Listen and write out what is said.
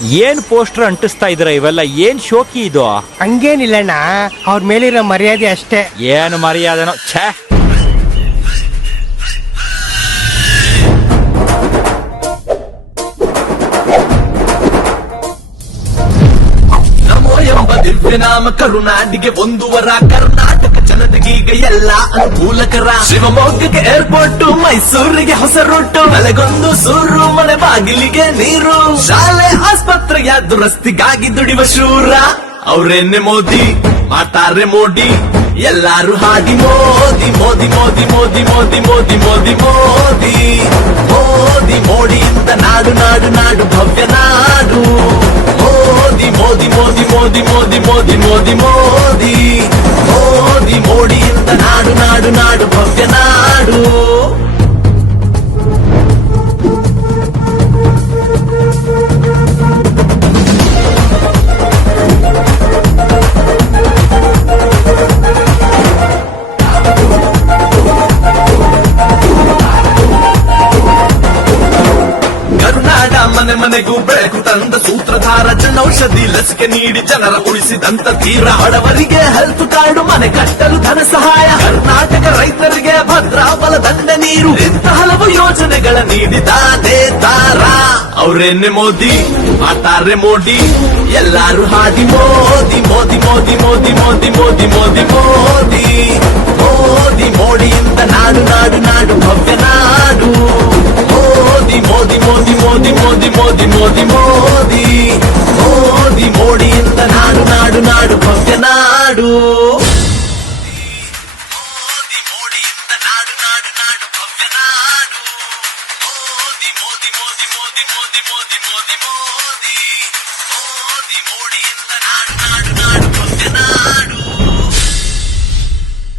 ಏನ್ ಪೋಸ್ಟರ್ ಅಂಟಿಸ್ತಾ ಇದ್ರ ಇವೆಲ್ಲ ಏನ್ ಶೋಕಿ ಇದು? ಹಂಗೇನಿಲ್ಲಣ್ಣ, ಅವ್ರ ಮೇಲಿರೋ ಮರ್ಯಾದೆ ಅಷ್ಟೇ. ಏನು ಮರ್ಯಾದೆನೋ ಛೇ. ನಮೋ ಎಂಬ ದಿವ್ಯ ನಾಮ ಕರುನಾಡಿಗೆ ಒಂದು ವರ, ಕರ್ನಾಟಕ ಜನತೆಗೀಗ ಎಲ್ಲ ಅನುಕೂಲಕರ. ಶಿವಮೊಗ್ಗಕ್ಕೆ ಏರ್ಪೋರ್ಟ್, ಮೈಸೂರಿಗೆ ಹೊಸ ರೂಟ್, ಮಲೆಗೊಂದು ಸೂರು, ಮನೆ ಬಾಗಿಲಿಗೆ ನೀರು, ಶಾಲೆ ಆಸ್ಪತ್ರೆಯ ದುರಸ್ತಿಗಾಗಿ ದುಡಿಯುವ ಶೂರ. ಅವ್ರೇನೆ ಮೋದಿ, ಮಾತಾರೆ ಮೋಡಿ, ಎಲ್ಲಾರು ಹಾಡಿ ಮೋದಿ ಮೋದಿ ಮೋದಿ ಮೋದಿ ಮೋದಿ ಮೋದಿ ಮೋದಿ ಮೋದಿ ಮೋದಿ ಮೋಡಿಯಿಂದ ನಾಡು ನಾಡು ನಾಡು ಭವ್ಯ ನಾಡು. ಮೋದಿ ಮೋದಿ ಮೋದಿ ಮೋದಿ ಮೋದಿ ಮೋದಿ ಮೋದಿ ಮೋದಿ ಮೋದಿ ಮೋಡಿಯಿಂದ ನಾಡು ನಾಡು ನಾಡು ಭವ್ಯ ನಾಡು. ಕರುನಾಡ ಮನೆ ಮನೆಗೂ ಬೆಳಕು ತಂದ ಸೂತ್ರಧಾರ, ಜನೌಷಧಿ ಲಸಿಕೆ ನೀಡಿ ಜನರ ಉಳಿಸಿದಂತ ತೀರ. ಬಡವರಿಗೆ ಹೆಲ್ತ್ ಕಾರ್ಡ್, ಮನೆ ಕಟ್ಟಲು ಧನ ಸಹಾಯ, ಕರ್ನಾಟಕ ರೈತರಿಗೆ ಭದ್ರಾ ಬಲದಂಡ ನೀರು, ಇಂಥ ಹಲವು ಯೋಜನೆಗಳ ನೀಡಿದ ನೇತಾರ. ಅವ್ರೇನೆ ಮೋದಿ, ಮಾತಾರೆ ಮೋಡಿ, ಎಲ್ಲಾರು ಹಾಡಿ ಮೋದಿ ಮೋದಿ ಮೋದಿ ಮೋದಿ ಮೋದಿ ಮೋದಿ ಮೋದಿ ಮೋದಿ ಮೋದಿ ಮೋಡಿಯಿಂದ ನಾಡು ನಾಡು ನಾಡು ಭವ್ಯ ನಾಡು. ಮೋದಿ ಮೋದಿ ಮೋದಿ ಮೋದಿ ಮೋದಿ ಮೋದಿ ಮೋದಿ ಮೋದಿ ಮೋದಿ ಮೋಡಿಯಿಂದ ನಾಡು ನಾಡು ನಾಡು ಭವ್ಯ ನಾಡು. ಮೋದಿ ಮೋಡಿಯಿಂದ ನಾಡು ನಾಡು ನಾಡು ಭವ್ಯ ನಾಡು. ಮೋದಿ ಮೋದಿ ಮೋದಿ ಮೋದಿ ಮೋದಿ ಮೋದಿ ಮೋದಿ